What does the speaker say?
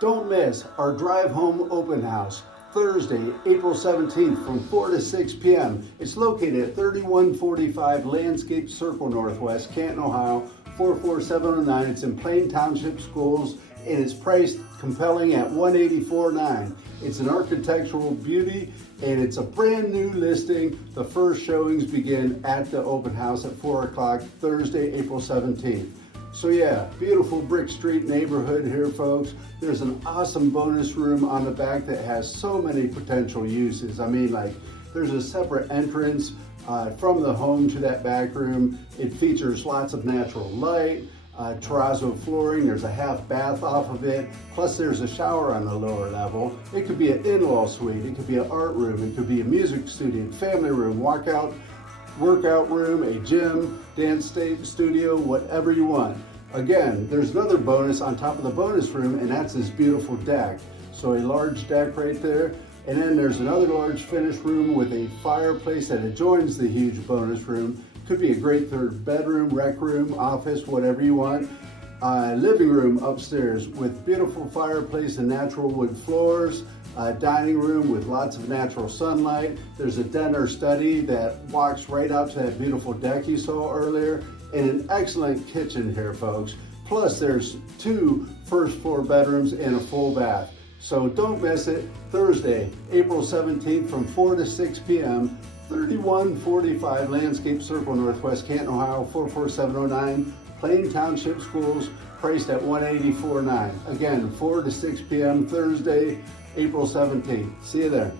Don't miss our drive home open house, Thursday, April 17th from 4 to 6 p.m. It's located at 3145 Landscape Circle Northwest, Canton, Ohio, 44709. It's in Plain Township Schools and it's priced compelling at $184.9. It's an architectural beauty and it's a brand new listing. The first showings begin at the open house at 4 o'clock, Thursday, April 17th. So yeah, beautiful Brick Street neighborhood here, folks. There's an awesome bonus room on the back that has so many potential uses. I mean, like, there's a separate entrance from the home to that back room. It features lots of natural light, terrazzo flooring. There's a half bath off of it. Plus there's a shower on the lower level. It could be an in-law suite. It could be an art room. It could be a music studio, family room, workout room, a gym, dance studio, whatever you want. Again, there's another bonus on top of the bonus room, and that's this beautiful deck. So a large deck right there. And then there's another large finished room with a fireplace that adjoins the huge bonus room. Could be a great third bedroom, rec room, office, whatever you want. Living room upstairs with beautiful fireplace and natural wood floors. Dining room with lots of natural sunlight. There's a den or study that walks right out to that beautiful deck you saw earlier, and an excellent kitchen here, folks. Plus there's 2 first floor bedrooms and a full bath. So don't miss it. Thursday, April 17th from 4 to 6 p.m. 3145 Landscape Circle Northwest, Canton, Ohio, 44709. Plain Township Schools, priced at $184.9. Again, 4 to 6 p.m. Thursday, April 17th. See you there.